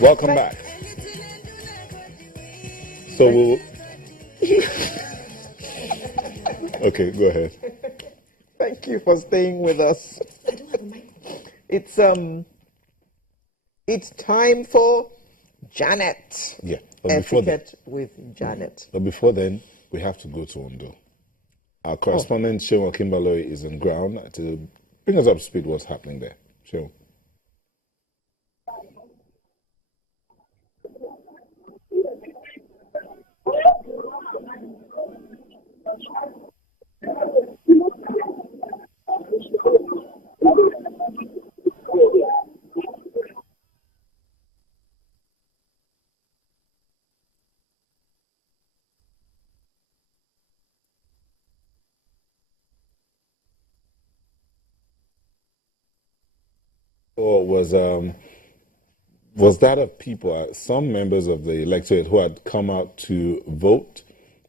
Welcome back. So we'll... Okay, go ahead. Thank you for staying with us. It's time for Janet. Yeah. Etiquette with Janet. But before then, we have to go to Ondo. Our correspondent, Sheon Kimbaloy, is on ground to bring us up to speed what's happening there. Sheon. Or was that of people, some members of the electorate who had come out to vote?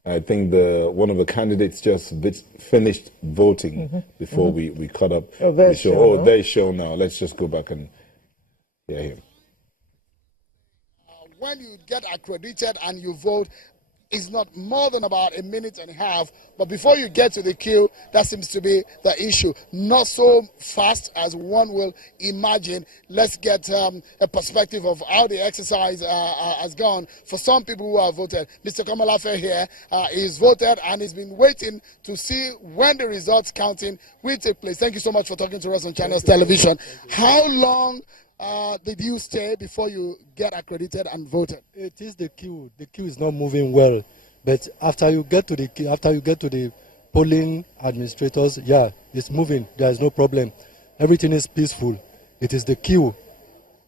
I think one of the candidates just finished voting before we caught up. There's Sheon now. Let's just go back and hear him. When you get accredited and you vote, it's not more than about a minute and a half, but before you get to the queue, that seems to be the issue. Not so fast as one will imagine. Let's get a perspective of how the exercise has gone for some people who have voted. Mr. Kamalafe here is voted and he's been waiting to see when the results counting will take place. Thank you so much for talking to us on Channels Television. How long did you stay before you get accredited and voted? It is the queue. The queue is not moving well, but after you get to the polling administrators, yeah, it's moving. There is no problem. Everything is peaceful. It is the queue.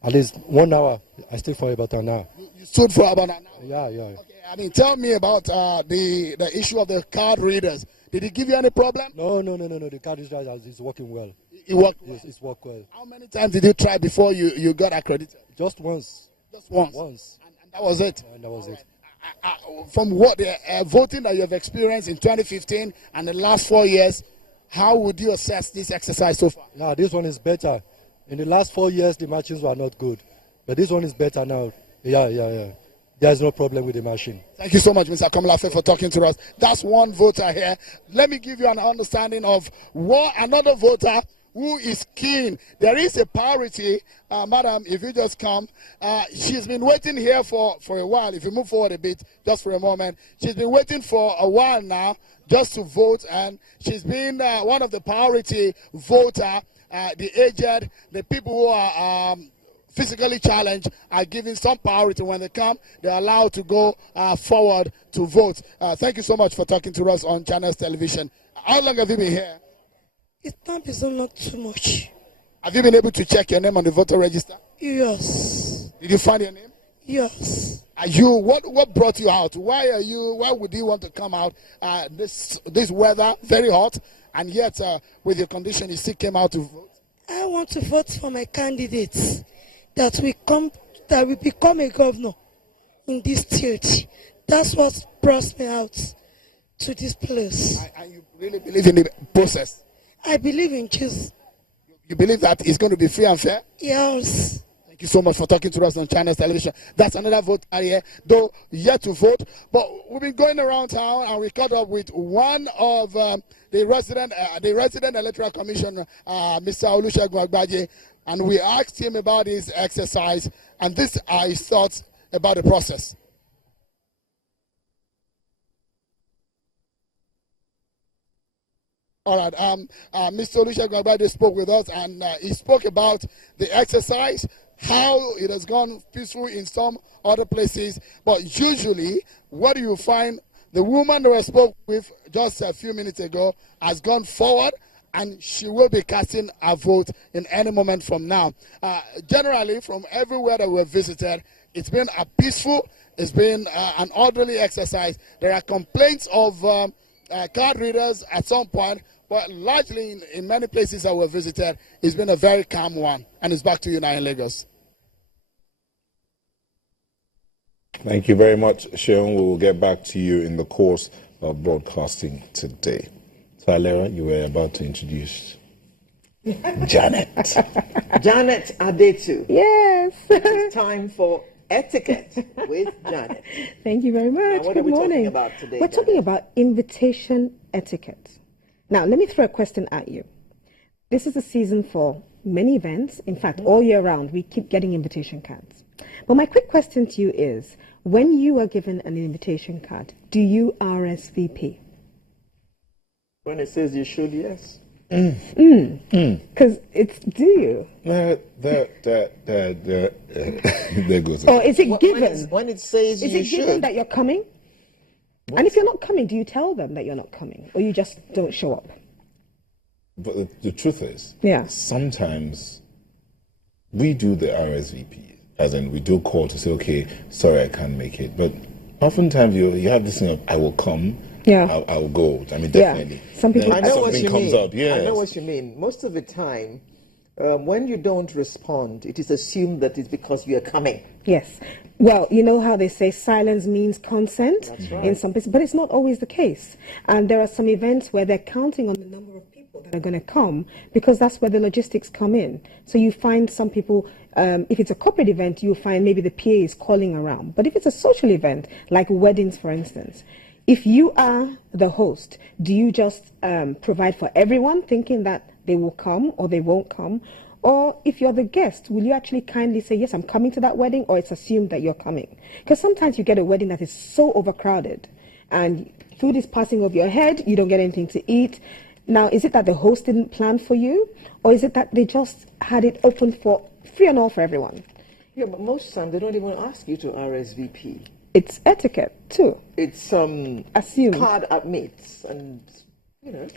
At least 1 hour. I stayed for about an hour. You stood for about an hour. Yeah. Okay, I mean, tell me about the issue of the card readers. Did it give you any problem? No. The card reader is working well. It worked well. Yes, it's worked well. How many times did you try before you got accredited? Just once. Just once. And that was it. And that was it. From what the voting that you have experienced in 2015 and the last 4 years, how would you assess this exercise so far? Yeah, this one is better. In the last 4 years, the machines were not good, but this one is better now. Yeah. There's no problem with the machine. Thank you so much, Mr. Kamalafe, for talking to us. That's one voter here. Let me give you an understanding of what another voter who is keen. There is a priority, madam, if you just come. She's been waiting here for a while. If you move forward a bit, just for a moment. She's been waiting for a while now just to vote, and she's been one of the priority voter. The aged, the people who are physically challenged are given some priority. When they come, they're allowed to go forward to vote. Thank you so much for talking to us on Channels Television. How long have you been here? It's not too much. Have you been able to check your name on the voter register? Yes. Did you find your name? Yes. What brought you out? Why would you want to come out this weather, very hot, and yet with your condition you still came out to vote? I want to vote for my candidates that will become a governor in this state. That's what brought me out to this place. And you really believe in the process? I believe in Jesus. You believe that it's going to be free and fair? Yes. Thank you so much for talking to us on Channels Television. That's another vote here, though yet to vote. But we've been going around town and we caught up with one of the resident electoral commissioner, Mr. Olusegun Agbaje, and we asked him about his exercise, and this are his thoughts about the process. All right, Mr. Olusegun Agbaje spoke with us, and he spoke about the exercise, how it has gone peaceful in some other places, but usually, what do you find? The woman that I spoke with just a few minutes ago has gone forward, and she will be casting a vote in any moment from now. Generally, from everywhere that we've visited, it's been a peaceful, it's been an orderly exercise. There are complaints of card readers at some point, but largely in many places that we've visited, it's been a very calm one. And it's back to you now in Lagos. Thank you very much, Sheon. We will get back to you in the course of broadcasting today. So, Alera, you were about to introduce Janet. Janet Adetu. Yes. Yes. It's time for Etiquette with Janet. Thank you very much. Now, what Good are we morning. talking about today, We're talking Janet? about invitation etiquette. Now, let me throw a question at you. This is a season for many events. In fact, all year round, we keep getting invitation cards. But my quick question to you is, when you are given an invitation card, do you RSVP? When it says you should, yes. Because it's do you? There goes. Or is it given? When it says Is you it given should, that you're coming? And if you're not coming, do you tell them that you're not coming? Or you just don't show up? But the truth is, Yeah. sometimes we do the RSVP, as in we do call to say, okay, sorry, I can't make it. But oftentimes you have this thing of, I will come, Yeah. I'll go. I mean, Yeah. definitely. Some people- Then I know what something you comes mean. up, yes. I know what you mean. Most of the time, when you don't respond, it is assumed that it's because you are coming. Yes. Well, you know how they say silence means consent in some places, but it's not always the case. And there are some events where they're counting on the number of people that are going to come because that's where the logistics come in. So you find some people, if it's a corporate event, you find maybe the PA is calling around. But if it's a social event, like weddings, for instance, if you are the host, do you just provide for everyone thinking that they will come or they won't come? Or if you're the guest, will you actually kindly say, yes, I'm coming to that wedding, or it's assumed that you're coming? Because sometimes you get a wedding that is so overcrowded and food is passing over your head, you don't get anything to eat. Now, is it that the host didn't plan for you, or is it that they just had it open for free and all for everyone? Yeah, but most times they don't even ask you to RSVP. It's etiquette too. It's Assumed. card admits, and you know.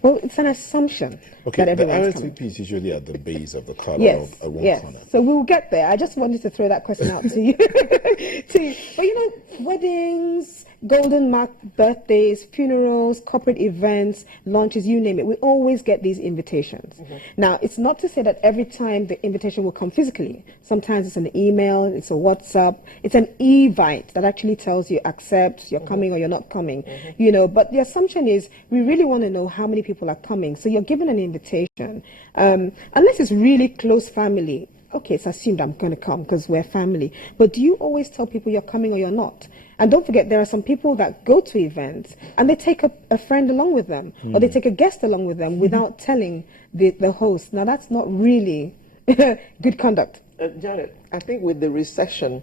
Well, it's an assumption Okay, that the everyone's coming. RSVP is usually at the base of the card Yes, or one yes. corner. So we'll get there. I just wanted to throw that question out to you. But you know, weddings, golden mark birthdays, funerals, corporate events, launches, you name it. We always get these invitations. Now, it's not to say that every time the invitation will come physically. Sometimes it's an email, it's a WhatsApp, it's an evite that actually tells you accept, you're coming or you're not coming. You know, but the assumption is we really want to know how many people are coming. So you're given an invitation. Unless it's really close family, okay, it's assumed I'm going to come because we're family. But do you always tell people you're coming or you're not? And don't forget, there are some people that go to events and they take a friend along with them, or they take a guest along with them without telling the host. Now, that's not really good conduct. Janet, I think with the recession,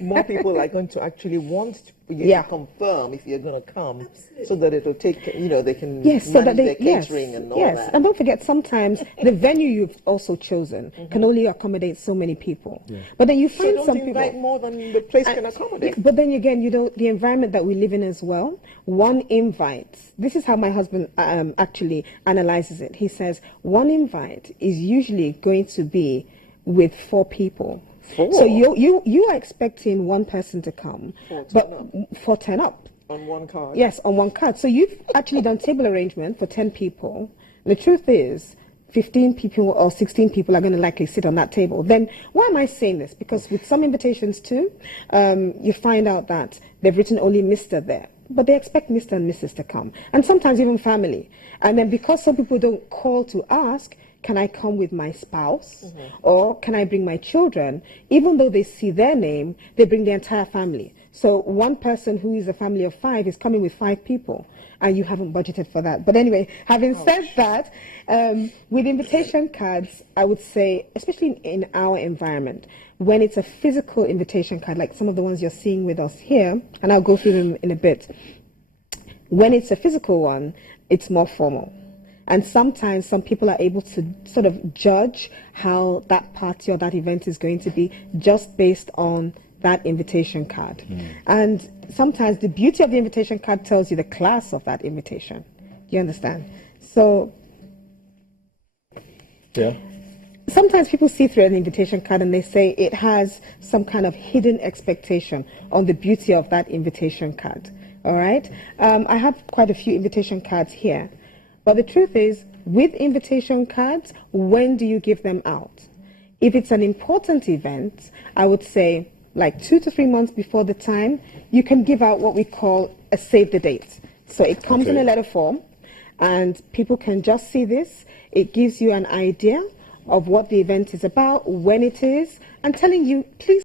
more people are going to actually want you Yeah. to confirm if you're going to come, so that it'll take, you know, they can Yes, so manage that their they catering and all yes. that. And don't forget, sometimes the venue you've also chosen can only accommodate so many people. But then you So find don't some invite people. more than the place can accommodate. But then again, you know, the environment that we live in as well, one invite, this is how my husband actually analyzes it. He says one invite is usually going to be with 4 people. So you are expecting one person to come, but for 10 up. On one card. Yes, on one card. So you've actually done table arrangement for 10 people. The truth is, 15 people or 16 people are going to likely sit on that table. Then why am I saying this? Because with some invitations too, you find out that they've written only Mr. there, but they expect Mr. and Mrs. to come, and sometimes even family. And then because some people don't call to ask, can I come with my spouse, or can I bring my children? Even though they see their name, they bring the entire family. So one person who is a family of 5 is coming with 5 people, and you haven't budgeted for that. But anyway, having said that, with invitation cards, I would say, especially in our environment, when it's a physical invitation card, like some of the ones you're seeing with us here, and I'll go through them in a bit. When it's a physical one, it's more formal. And sometimes some people are able to sort of judge how that party or that event is going to be just based on that invitation card. And sometimes the beauty of the invitation card tells you the class of that invitation. Do you understand? So Yeah. sometimes people see through an invitation card and they say it has some kind of hidden expectation on the beauty of that invitation card. All right? I have quite a few invitation cards here. But the truth is, with invitation cards, when do you give them out? If it's an important event, I would say like 2 to 3 months before the time, you can give out what we call a save the date. So it comes in a letter form, and people can just see this. It gives you an idea of what the event is about, when it is, and telling you, please